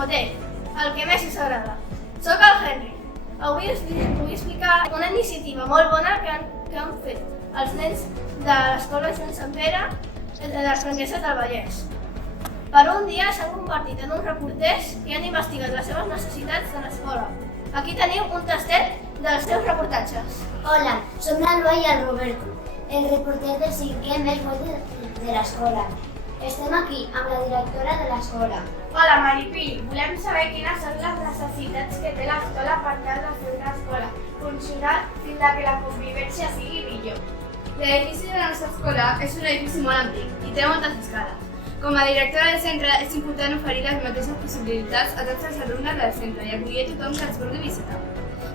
xicotell, el que més us agrada. Soc el Henry. Avui us vull explicar una iniciativa molt bona que han fet els nens de l'Escola Joan Sant Pere de les Franqueses del Vallès. Per un dia s'han convertit en uns reporters que han investigat les seves necessitats de l'escola. Aquí teniu un tastet dels seus reportatges. Hola, som la Noa i el Roberto, els reporters del 5è més bo de l'escola. Estem aquí amb la directora de l'escola. Hola, Maripí. Volem saber quines són les necessitats que té l'escola per tal de fer una escola funcional fins que la convivència sigui millor. L'edifici de la nostra escola és un edifici molt antic i té moltes escales. Com a directora del centre és important oferir les mateixes possibilitats a tots els alumnes del centre i acollir a tothom que ens vulgui visitar.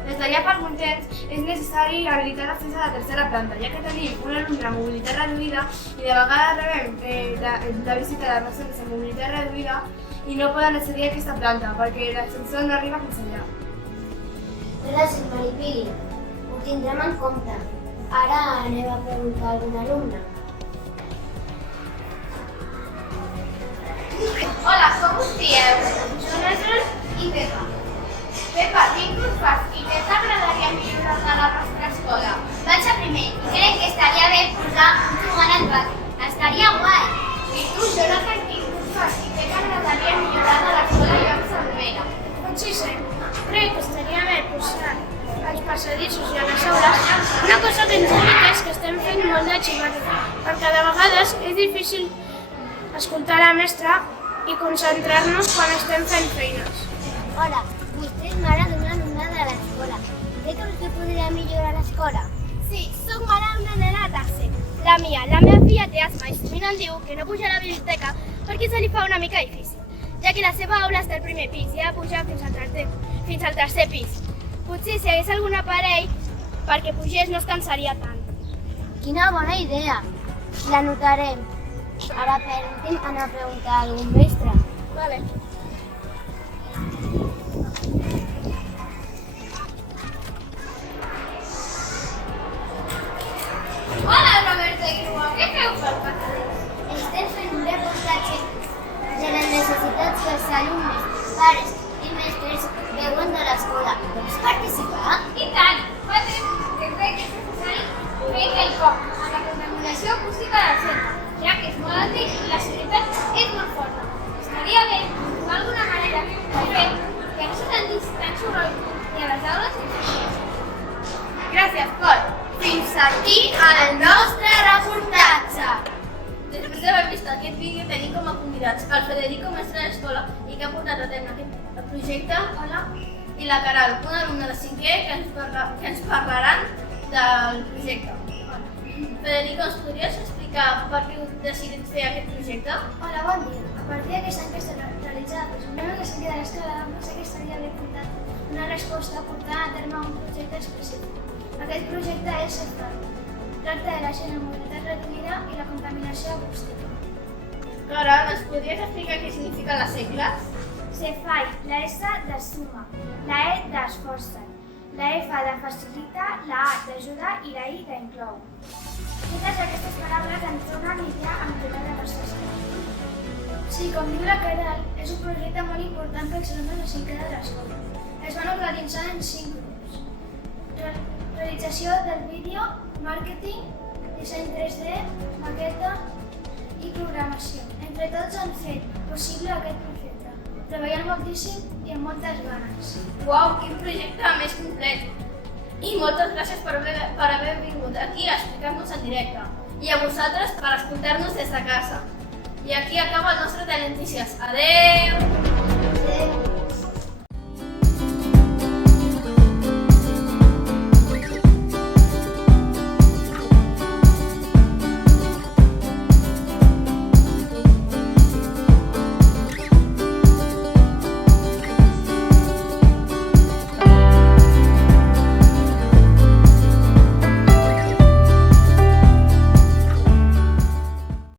Des d'allà per algun temps és necessari habilitar l'accés a la tercera planta, ja que tenim un alumne amb mobilitat reduïda i de vegades rebem la visita de persones amb mobilitat reduïda i no poden accedir a aquesta planta perquè l'ascensor no arriba fins allà. Gràcies, Maripili. Ho tindrem en compte. Ara anem a preguntar a algun alumne. Hola, com us dieu? Som Esdras i Pepa. Pepa, quin curs fas i què t'agradaria millorar de la nostra escola? Vaig a primer i crec que estaria bé posar un jugant al pati. Estaria guai. I tu, Jonathan, quin curs fas i què t'agradaria millorar de l'escola Joan Sant Pere? Doncs sí, crec que estaria bé posar als passadissos i a les aules una cosa que ens indica és que estem fent molt de xivarri, perquè de vegades és difícil escoltar la mestra i concentrar-nos quan estem fent feines. Hola, vostè és mare d'una alumna de l'escola. Què creus que podria millorar l'escola? Sí, soc mare d'una nena de tercer. La meva filla té asma i sovint em diu que no puja a la biblioteca perquè se li fa una mica difícil, ja que la seva aula està al primer pis i ha de pujar fins al tercer pis. Potser si hi hagués algun aparell perquè pugés no es cansaria tant. Quina bona idea! L'anotarem. Ara per últim anar a preguntar a algun mestre. Vale. Hola, Roberto i Noa, què feu pel passadís? Estem fent un reportatge de les necessitats que els alumnes, pares i mestres veuen de l'escola. Vols participar? I tant! Fa temps que crec que és necessari fer quelcom amb la contaminació acústica del centre, ja que és molt antic i la seguretat és molt forta. Estaria bé trobar alguna manera de fer que no se sentís tant soroll ni a les aules ni a les Gràcies, Pol. Fins aquí el nostre reportatge. Després d'haver vist aquest vídeo tenim com a convidats el Federico, mestre de l'escola i que ha portat a terme aquest projecte, i la Caral, una alumna de 5è que ens parlaran del projecte. Federico, ens podries explicar per què heu decidit fer aquest projecte? Hola, bon dia. A partir d'aquest any que es realitza la presentació que s'ha de l'escola, vam pensar que estaria bé portar una resposta portant a terme un projecte específic. Aquest projecte és CEFAI. Tracta de la gent amb mobilitat reduïda i la contaminació acústica. Caral, ens podries explicar què signifiquen les segles? CEFAI, la S de suma, la E d'esforça, la F de facilita, la A d'ajuda i la I d'inclou. Totes aquestes paraules ens donen idea en què de nostra escola. Sí, com diu la Caral, és un projecte molt important pels alumnes de 5è de l'escola. Es van organitzar en 5 grups. Realització del vídeo, màrqueting, disseny 3D, maqueta i programació. Entre tots han fet possible aquest projecte, treballant moltíssim i amb moltes ganes. Uau, quin projecte més complet! I moltes gràcies per haver vingut aquí a explicar-nos en directe. I a vosaltres per escoltar-nos des de casa. I aquí acaba el nostre Telenotícies. Adeu! Adéu.